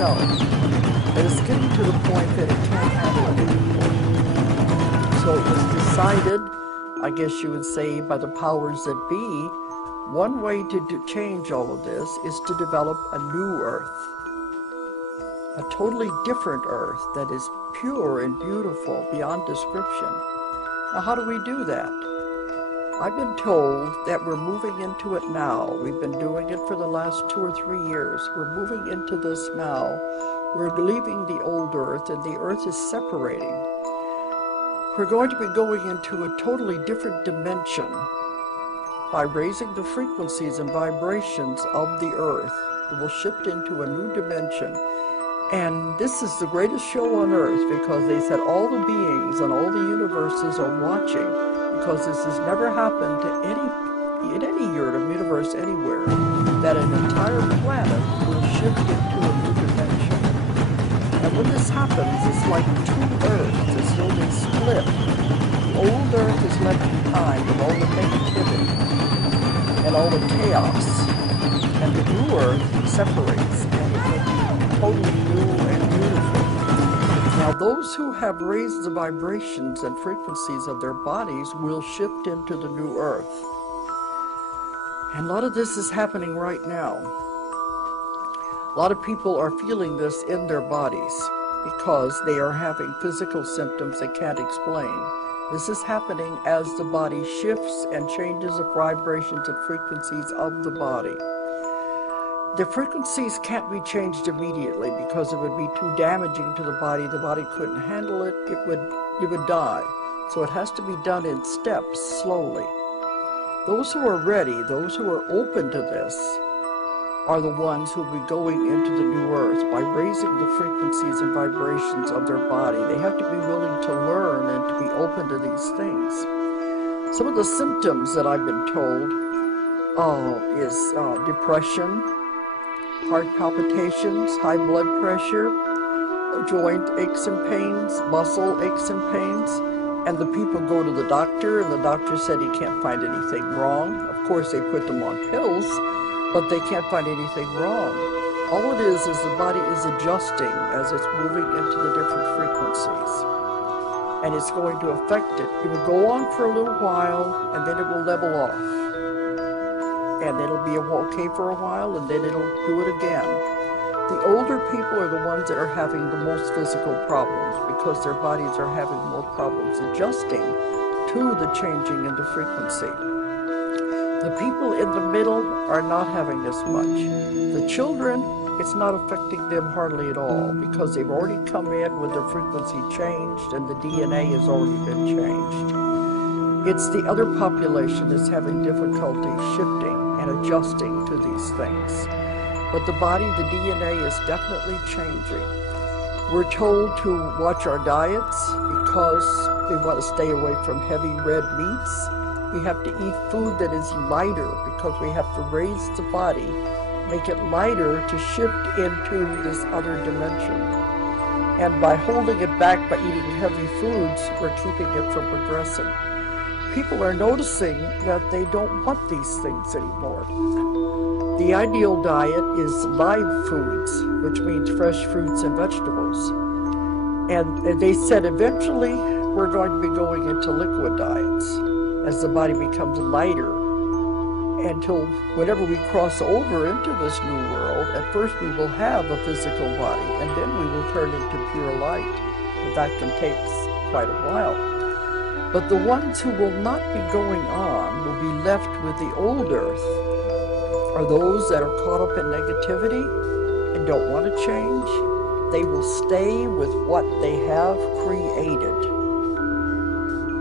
itself. And it's getting to the point that it can't handle it anymore. So it was decided, I guess you would say, by the powers that be, one way to change all of this is to develop a new Earth. A totally different Earth that is pure and beautiful beyond description. Now, how do we do that? I've been told that we're moving into it now. We've been doing it for the last 2 or 3 years. We're moving into this now. We're leaving the old Earth, and the Earth is separating. We're going to be going into a totally different dimension by raising the frequencies and vibrations of the Earth. It will shift into a new dimension. And this is the greatest show on Earth, because they said all the beings and all the universes are watching, because this has never happened to in any universe anywhere, that an entire planet will shift into a new dimension. And when this happens, it's like 2 Earths. It's so they split. The old Earth is left behind with all the negativity and all the chaos, and the new Earth separates, and it will be totally new and beautiful. Now, those who have raised the vibrations and frequencies of their bodies will shift into the new Earth. And a lot of this is happening right now. A lot of people are feeling this in their bodies because they are having physical symptoms they can't explain. This is happening as the body shifts and changes the vibrations and frequencies of the body. The frequencies can't be changed immediately because it would be too damaging to the body. The body couldn't handle it. It would die. So it has to be done in steps, slowly. Those who are ready, those who are open to this, are the ones who will be going into the new Earth by raising the frequencies and vibrations of their body. They have to be willing to learn and to be open to these things. Some of the symptoms that I've been told is depression, heart palpitations, high blood pressure, joint aches and pains, muscle aches and pains, and the people go to the doctor, and the doctor said he can't find anything wrong. Of course, they put them on pills, but they can't find anything wrong. All it is the body is adjusting as it's moving into the different frequencies, and it's going to affect it. It will go on for a little while, and then it will level off. And it'll be okay for a while, and then it'll do it again. The older people are the ones that are having the most physical problems because their bodies are having more problems adjusting to the changing in the frequency. The people in the middle are not having as much. The children, it's not affecting them hardly at all because they've already come in with their frequency changed and the DNA has already been changed. It's the other population that's having difficulty shifting and adjusting to these things. But the body, the DNA is definitely changing. We're told to watch our diets because we want to stay away from heavy red meats. We have to eat food that is lighter because we have to raise the body, make it lighter to shift into this other dimension. And by holding it back by eating heavy foods, we're keeping it from progressing. People are noticing that they don't want these things anymore. The ideal diet is live foods, which means fresh fruits and vegetables. And they said eventually we're going to be going into liquid diets as the body becomes lighter, until whenever we cross over into this new world, at first we will have a physical body, and then we will turn into pure light. But that can take quite a while. But the ones who will not be going on will be left with the old Earth, are those that are caught up in negativity and don't want to change. They will stay with what they have created.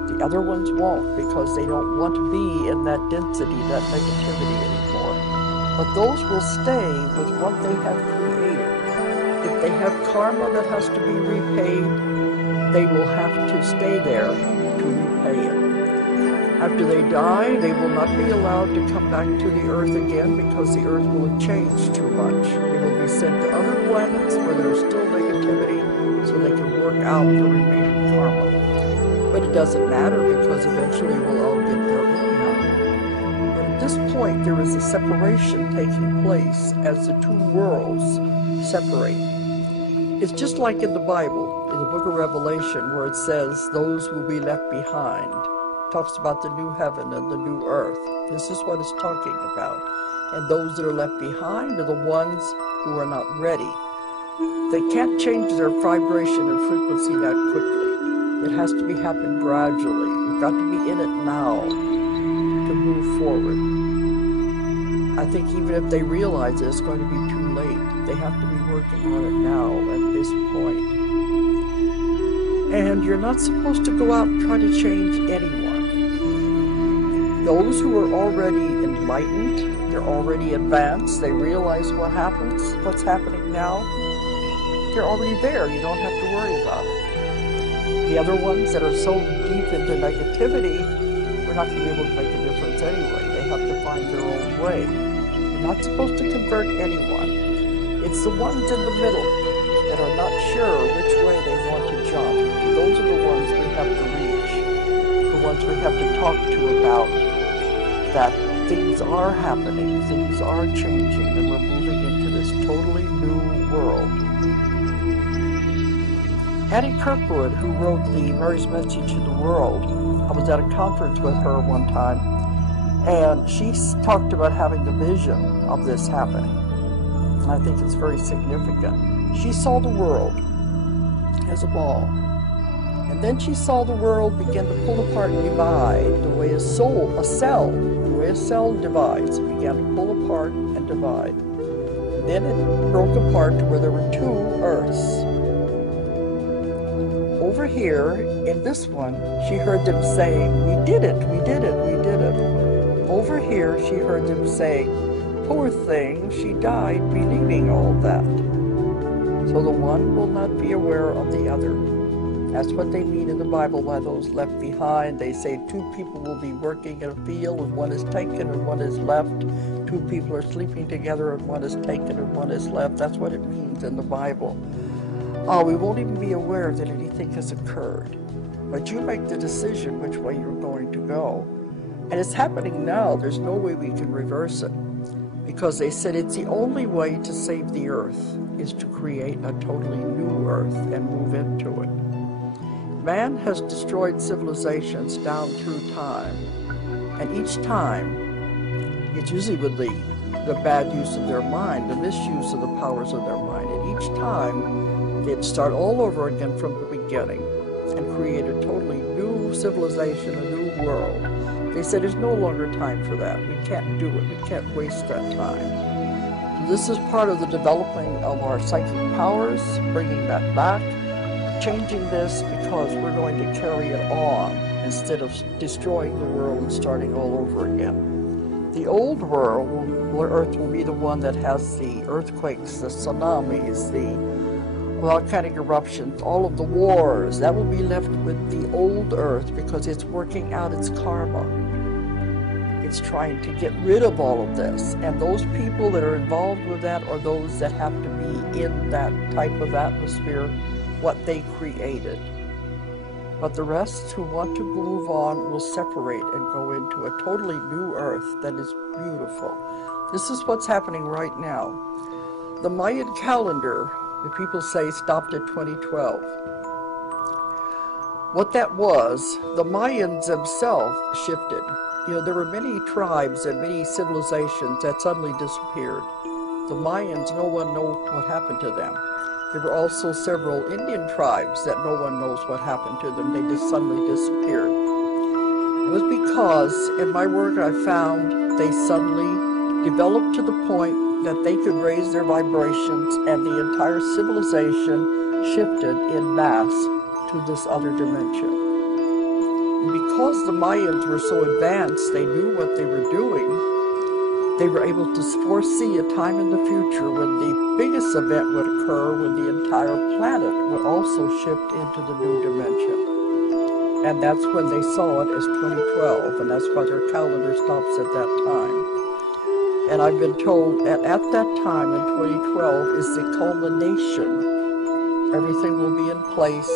The other ones won't because they don't want to be in that density, that negativity anymore. But those will stay with what they have created. If they have karma that has to be repaid, they will have to stay there to repay it. After they die, they will not be allowed to come back to the Earth again because the Earth will have changed too much. They will be sent to other planets where there's still negativity so they can work out the remaining karma. But it doesn't matter because eventually we'll all get there anyhow. But at this point, there is a separation taking place as the two worlds separate. It's just like in the Bible, in the book of Revelation, where it says those who will be left behind. It talks about the new heaven and the new earth. This is what it's talking about. And those that are left behind are the ones who are not ready. They can't change their vibration and frequency that quickly. It has to be happen gradually. You've got to be in it now to move forward. I think even if they realize it's going to be too late, they have to be working on it now at this point. And you're not supposed to go out and try to change anyone. Those who are already enlightened, they're already advanced, they realize what happens, what's happening now, they're already there. You don't have to worry about it. The other ones that are so deep into negativity, we're not going to be able to make a difference anyway. They have to find their own way. You're not supposed to convert anyone. It's the ones in the middle that are not sure which way they want to jump. Those are the ones we have to reach. The ones we have to talk to about that things are happening, things are changing, and we're moving into this totally new world. Hattie Kirkwood, who wrote the Mary's Message to the World, I was at a conference with her one time, and she talked about having the vision of this happening. And I think it's very significant. She saw the world as a ball, and then she saw the world begin to pull apart and divide the way a cell divides. It began to pull apart and divide. Then it broke apart to where there were two earths. Over here, in this one, she heard them saying, "We did it, we did it, we did it." Over here, she heard them saying, "Poor thing, she died believing all that." So the one will not be aware of the other. That's what they mean in the Bible by those left behind. They say two people will be working in a field and one is taken and one is left. Two people are sleeping together and one is taken and one is left. That's what it means in the Bible. We won't even be aware that anything has occurred. But you make the decision which way you're going to go. And it's happening now. There's no way we can reverse it. Because they said it's the only way to save the earth is to create a totally new earth and move into it. Man has destroyed civilizations down through time. And each time, it's usually with the bad use of their mind, the misuse of the powers of their mind. And each time, they'd start all over again from the beginning and create a totally new civilization, a new world. They said there's no longer time for that. We can't do it. We can't waste that time. So this is part of the developing of our psychic powers, bringing that back, changing this because we're going to carry it on instead of destroying the world and starting all over again. The old world, Earth will be the one that has the earthquakes, the tsunamis, the volcanic eruptions, all of the wars. That will be left with the old Earth because it's working out its karma. It's trying to get rid of all of this. And those people that are involved with that are those that have to be in that type of atmosphere, what they created. But the rest who want to move on will separate and go into a totally new Earth that is beautiful. This is what's happening right now. The Mayan calendar, the people say, stopped at 2012. What that was, the Mayans themselves shifted. You know, there were many tribes and many civilizations that suddenly disappeared. The Mayans, no one knows what happened to them. There were also several Indian tribes that no one knows what happened to them. They just suddenly disappeared. It was because in my work I found they suddenly developed to the point that they could raise their vibrations and the entire civilization shifted in mass to this other dimension. And because the Mayans were so advanced, they knew what they were doing, they were able to foresee a time in the future when the biggest event would occur, when the entire planet would also shift into the new dimension. And that's when they saw it as 2012, and that's why their calendar stops at that time. And I've been told that at that time in 2012 is the culmination. Everything will be in place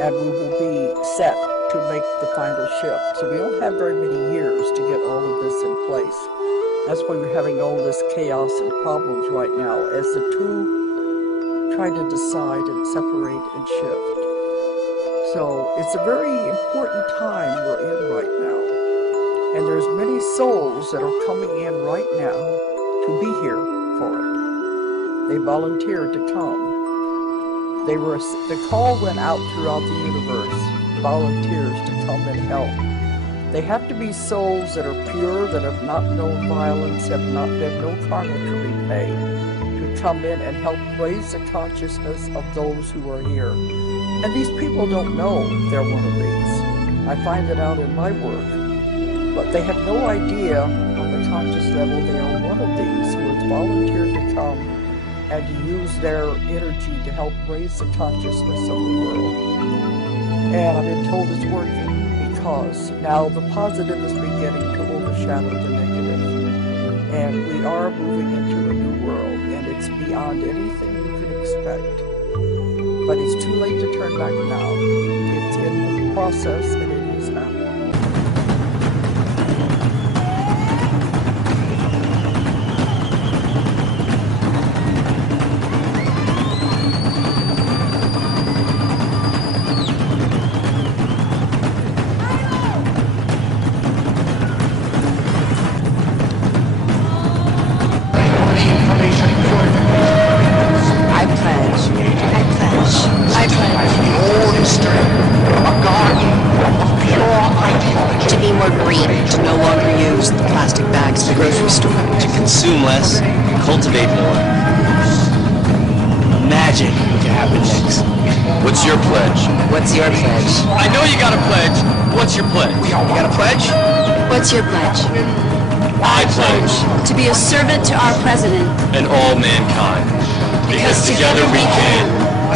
and we will be set to make the final shift. So we don't have very many years to get all of this in place. That's why we're having all this chaos and problems right now as the two try to decide and separate and shift. So it's a very important time we're in right now. And there's many souls that are coming in right now to be here for it. They volunteered to come. The call went out throughout the universe, volunteers to come and help. They have to be souls that are pure, that have not known violence, have no karma to repay, to come in and help raise the consciousness of those who are here. And these people don't know they're one of these. I find it out in my work. But they have no idea on the conscious level they are one of these who has volunteered to come and to use their energy to help raise the consciousness of the world. And I've been told it's working because now the positive is beginning to overshadow the negative. And we are moving into a new world, and it's beyond anything you can expect. But it's too late to turn back now. It's in the process, and it is happening. Cultivate more. Magic to happen next. What's your pledge? What's your pledge? I know you got a pledge. What's your pledge? You got a pledge? What's your pledge? I pledge To be a servant to our president. and all mankind. Because together we can,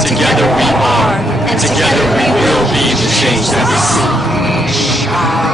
together we are, and together we will be the change that we see.